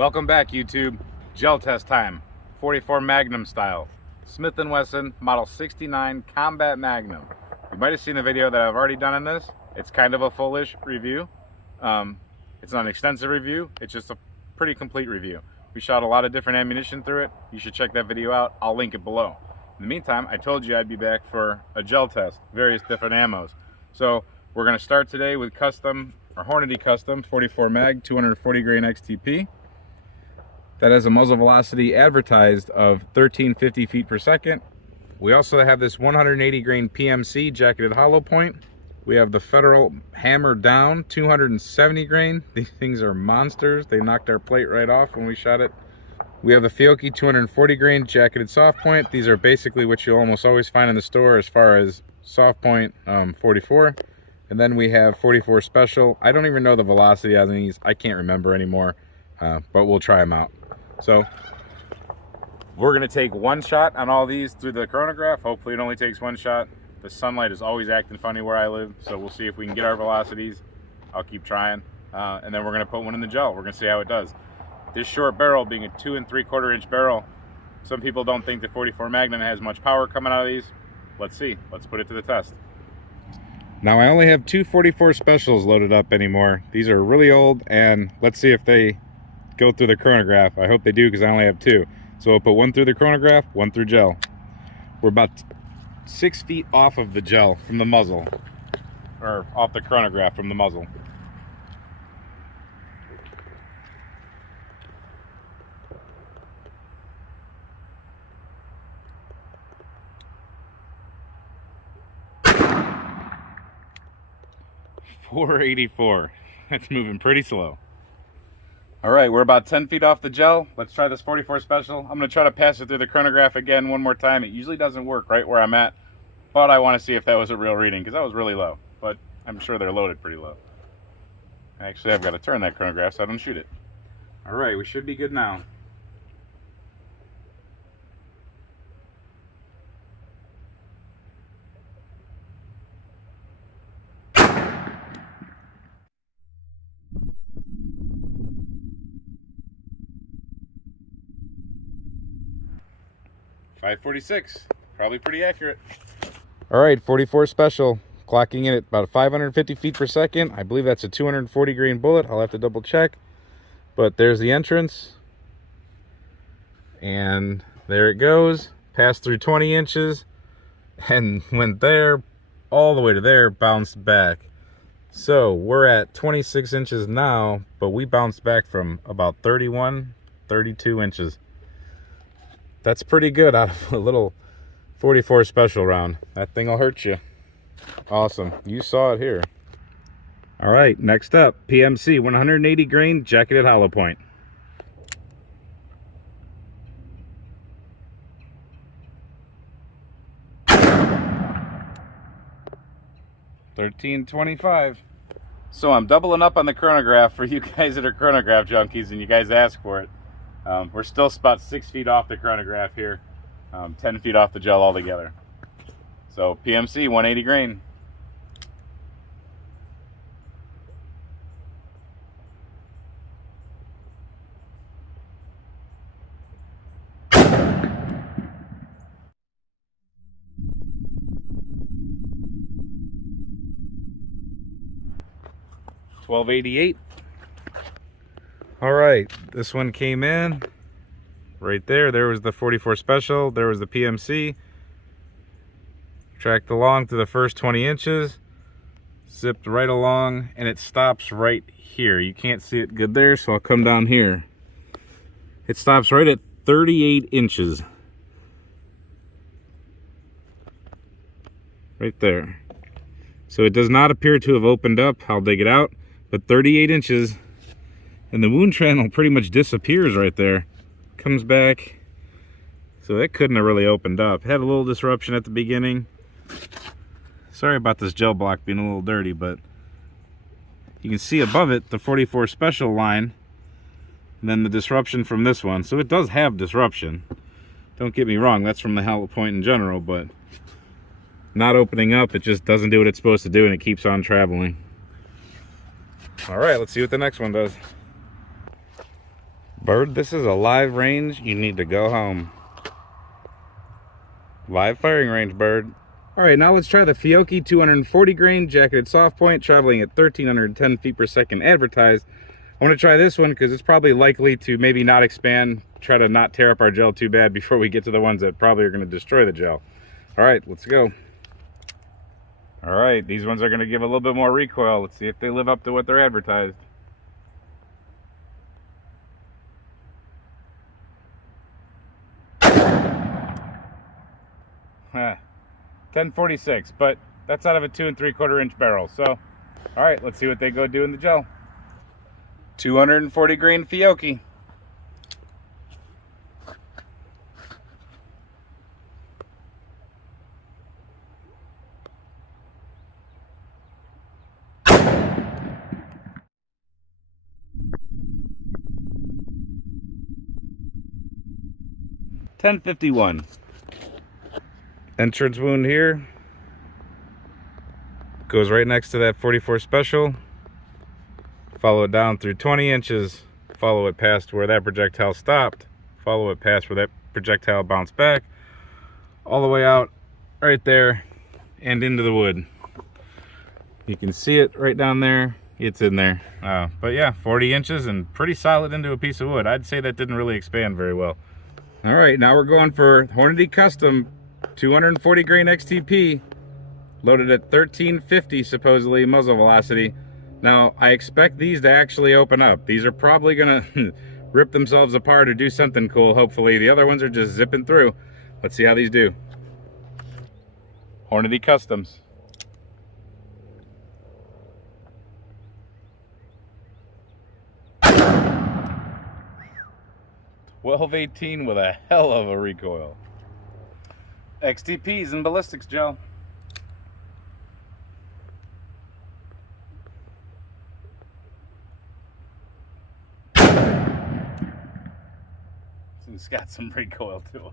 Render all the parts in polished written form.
Welcome back, YouTube. Gel test time. 44 Magnum style. Smith Wesson Model 69 Combat Magnum. You might have seen the video that I've already done on this. It's kind of a fullish review. It's not an extensive review. It's just a pretty complete review. We shot a lot of different ammunition through it. You should check that video out. I'll link it below. In the meantime, I told you I'd be back for a gel test, various different ammos. So we're going to start today with custom, or Hornady custom 44 mag 240 grain XTP. That has a muzzle velocity advertised of 1350 feet per second. We also have this 180 grain PMC jacketed hollow point. We have the Federal Hammer Down 270 grain. These things are monsters. They knocked our plate right off when we shot it. We have the Fiocchi 240 grain jacketed soft point. These are basically what you'll almost always find in the store as far as soft point 44. And then we have 44 special. I don't even know the velocity on these. I can't remember anymore, but we'll try them out. So we're gonna take one shot on all these through the chronograph. Hopefully it only takes one shot. The sunlight is always acting funny where I live, so we'll see if we can get our velocities. I'll keep trying, and then we're gonna put one in the gel. We're gonna see how it does. This short barrel being a 2 3/4 inch barrel, some people don't think the 44 Magnum has much power coming out of these. Let's see. Let's put it to the test. Now I only have two 44 specials loaded up anymore. These are really old, and let's see if they go through the chronograph. I hope they do, because I only have two. So I'll put one through the chronograph, one through gel. We're about 6 feet off of the gel from the muzzle, or off the chronograph from the muzzle. .484. That's moving pretty slow. All right, we're about 10 feet off the gel. Let's try this 44 special. I'm gonna try to pass it through the chronograph again one more time. It usually doesn't work right where I'm at, but I wanna see if that was a real reading, because that was really low, but I'm sure they're loaded pretty low. Actually, I've got to turn that chronograph so I don't shoot it. All right, we should be good now. .546, probably pretty accurate. All right, 44 special, clocking in at about 550 feet per second. I believe that's a 240 grain bullet. I'll have to double check, but there's the entrance, and there it goes. Passed through 20 inches and went there, all the way to there, bounced back. So we're at 26 inches now, but we bounced back from about 31, 32 inches. That's pretty good out of a little 44 special round. That thing will hurt you. Awesome. You saw it here. All right, next up, PMC 180 grain jacketed hollow point. .1325. So I'm doubling up on the chronograph for you guys that are chronograph junkies and you guys ask for it. We're still about 6 feet off the chronograph here, 10 feet off the gel altogether. So PMC 180 grain. .1288. All right, this one came in right there. There was the 44 special. There was the PMC. Tracked along to the first 20 inches. Zipped right along, and it stops right here. You can't see it good there, so I'll come down here. It stops right at 38 inches. Right there. So it does not appear to have opened up. I'll dig it out, but 38 inches. And the wound channel pretty much disappears right there. Comes back. So that couldn't have really opened up. Had a little disruption at the beginning. Sorry about this gel block being a little dirty, but you can see above it the 44 special line. And then the disruption from this one. So it does have disruption. Don't get me wrong, that's from the hollow point in general, but not opening up, it just doesn't do what it's supposed to do and it keeps on traveling. All right, let's see what the next one does. Bird, this is a live range. You need to go home. Live firing range, Bird. All right, now let's try the Fiocchi 240 grain jacketed soft point, traveling at 1,310 feet per second advertised. I want to try this one because it's probably likely to maybe not expand, try to not tear up our gel too bad before we get to the ones that probably are going to destroy the gel. All right, let's go. All right, these ones are going to give a little bit more recoil. Let's see if they live up to what they're advertised. Huh. 1046, but that's out of a 2 3/4 inch barrel. So, all right, let's see what they go do in the gel. 240 grain Fiocchi. $10.51. Entrance wound here. Goes right next to that 44 special. Follow it down through 20 inches. Follow it past where that projectile stopped. Follow it past where that projectile bounced back. All the way out right there and into the wood. You can see it right down there. It's in there. But yeah, 40 inches and pretty solid into a piece of wood. I'd say that didn't really expand very well. All right, now we're going for Hornady Custom 240 grain XTP, loaded at 1350 supposedly muzzle velocity. Now I expect these to actually open up. These are probably gonna rip themselves apart or do something cool, hopefully. The other ones are just zipping through. Let's see how these do. Hornady Customs. 1218 with a hell of a recoil. XTPs and ballistics gel. It's got some recoil to it.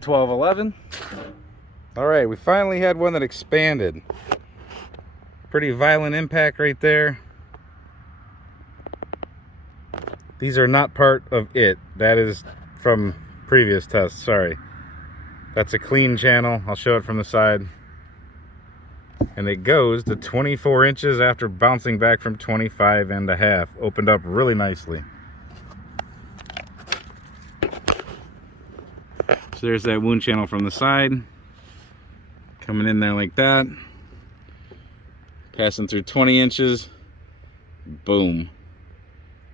$12.11. All right, we finally had one that expanded. Pretty violent impact right there. These are not part of it. That is from previous tests, sorry. That's a clean channel. I'll show it from the side. And it goes to 24 inches after bouncing back from 25.5. Opened up really nicely. So there's that wound channel from the side. Coming in there like that. Passing through 20 inches. Boom.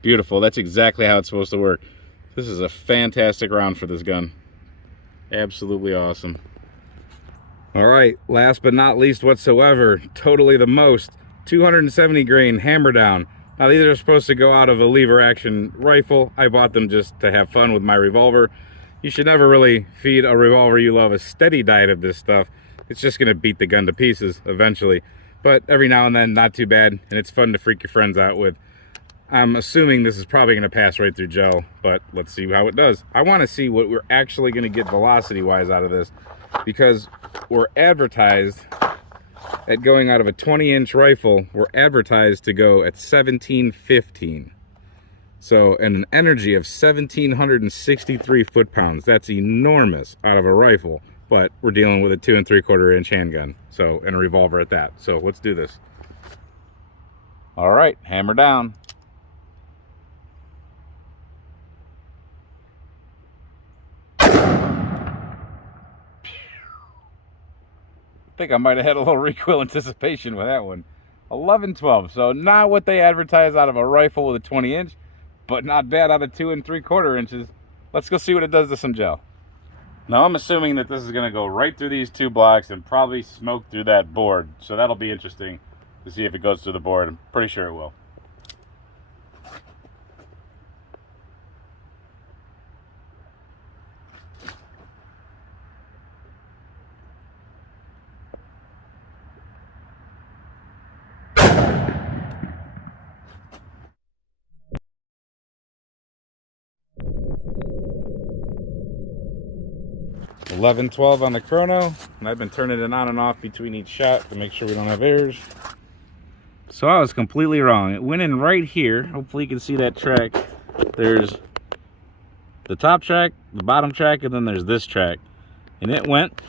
Beautiful. That's exactly how it's supposed to work. This is a fantastic round for this gun. Absolutely awesome. All right, last but not least whatsoever, totally the most, 270 grain hammer down. Now these are supposed to go out of a lever action rifle. I bought them just to have fun with my revolver. You should never really feed a revolver you love a steady diet of this stuff. It's just gonna beat the gun to pieces eventually. But every now and then, not too bad, and it's fun to freak your friends out with. I'm assuming this is probably gonna pass right through gel, but let's see how it does. I wanna see what we're actually gonna get velocity-wise out of this, because we're advertised at going out of a 20-inch rifle, we're advertised to go at 1715. So, and an energy of 1,763 foot-pounds. That's enormous out of a rifle, but we're dealing with a 2 3/4 inch handgun, so, and a revolver at that. So let's do this. All right, hammer down. I think I might have had a little recoil anticipation with that one. 11-12, so not what they advertise out of a rifle with a 20 inch, but not bad out of 2 3/4 inches. Let's go see what it does to some gel. Now I'm assuming that this is gonna go right through these two blocks and probably smoke through that board. So that'll be interesting to see if it goes through the board. I'm pretty sure it will. 11-12 on the chrono, and I've been turning it on and off between each shot to make sure we don't have errors. So I was completely wrong. It went in right here. Hopefully you can see that track. There's the top track, the bottom track, and then there's this track. And it went.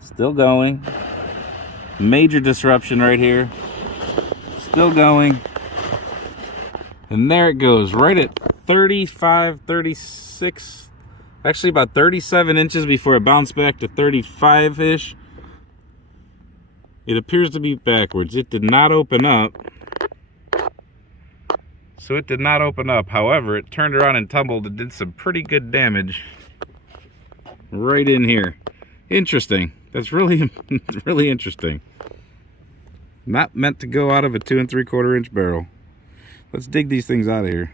Still going. Major disruption right here. Still going. And there it goes, right at 35, 36, actually about 37 inches before it bounced back to 35-ish. It appears to be backwards. It did not open up. So it did not open up. However, it turned around and tumbled and did some pretty good damage right in here. Interesting. That's really, really interesting. Not meant to go out of a 2 3/4 inch barrel. Let's dig these things out of here.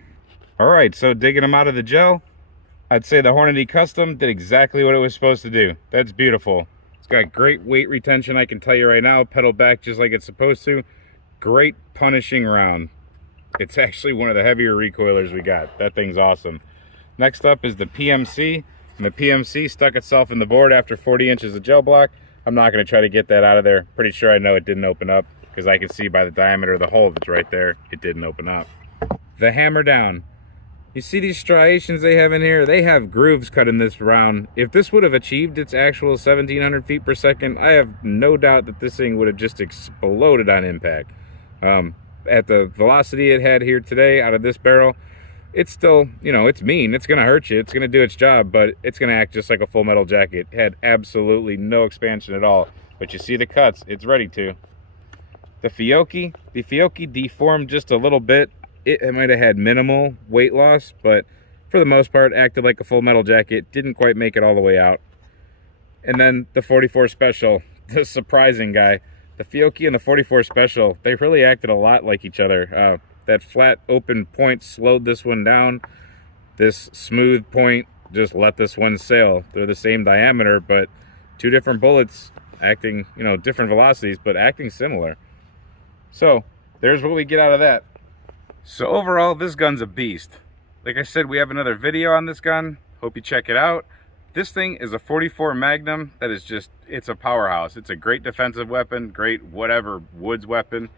All right, so digging them out of the gel, I'd say the Hornady Custom did exactly what it was supposed to do. That's beautiful. It's got great weight retention, I can tell you right now. Pedal back just like it's supposed to. Great punishing round. It's actually one of the heavier recoilers we got. That thing's awesome. Next up is the PMC. And the PMC stuck itself in the board after 40 inches of gel block. I'm not going to try to get that out of there. Pretty sure I know it didn't open up because I can see by the diameter of the hole that's right there, it didn't open up. The hammer down. You see these striations they have in here? They have grooves cut in this round. If this would have achieved its actual 1,700 feet per second, I have no doubt that this thing would have just exploded on impact. At the velocity it had here today out of this barrel, it's still, you know, it's mean. It's going to hurt you. It's going to do its job, but it's going to act just like a full metal jacket. It had absolutely no expansion at all. But you see the cuts. It's ready to. The Fiocchi deformed just a little bit. It might have had minimal weight loss, but for the most part acted like a full metal jacket. Didn't quite make it all the way out. And then the 44 Special, the surprising guy. The Fiocchi and the 44 Special, they really acted a lot like each other. That flat open point slowed this one down. This smooth point just let this one sail. They're the same diameter, but two different bullets acting, you know, different velocities, but acting similar. So there's what we get out of that. So overall, this gun's a beast. Like I said, we have another video on this gun. Hope you check it out. This thing is a 44 Magnum that is just, it's a powerhouse. It's a great defensive weapon, great whatever woods weapon.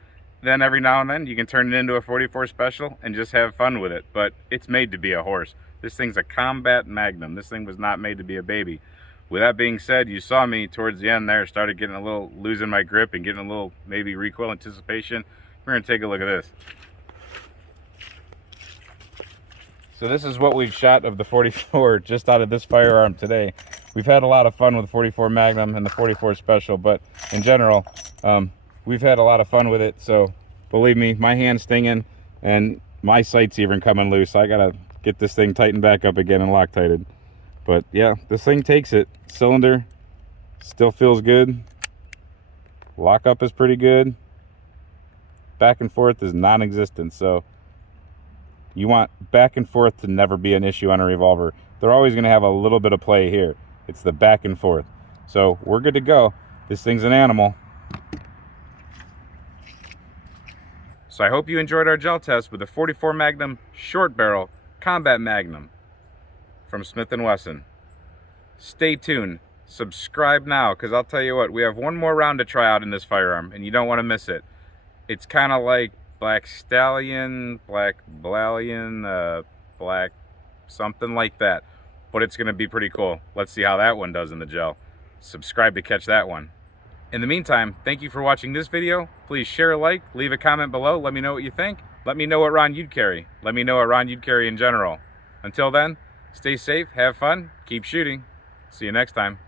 Then every now and then you can turn it into a 44 Special and just have fun with it. But it's made to be a horse. This thing's a combat Magnum. This thing was not made to be a baby. With that being said, you saw me towards the end there, started getting a little, losing my grip and getting a little maybe recoil anticipation. We're gonna take a look at this. So this is what we've shot of the 44 just out of this firearm today. We've had a lot of fun with the 44 Magnum and the 44 Special, but in general, we've had a lot of fun with it. So believe me, my hand's stinging and my sight's even coming loose. I gotta get this thing tightened back up again and Loctited. But yeah, this thing takes it. Cylinder still feels good. Lockup is pretty good. Back and forth is non-existent. So you want back and forth to never be an issue on a revolver. They're always going to have a little bit of play here. It's the back and forth. So we're good to go. This thing's an animal. So I hope you enjoyed our gel test with the 44 Magnum Short Barrel Combat Magnum from Smith & Wesson. Stay tuned. Subscribe now, because I'll tell you what, we have one more round to try out in this firearm, and you don't want to miss it. It's kind of like Black Stallion, Black Blallion, Black something like that. But it's going to be pretty cool. Let's see how that one does in the gel. Subscribe to catch that one. In the meantime, thank you for watching this video. Please share a like, leave a comment below, let me know what you think. Let me know what round you'd carry. Let me know what round you'd carry in general. Until then, stay safe, have fun, keep shooting. See you next time.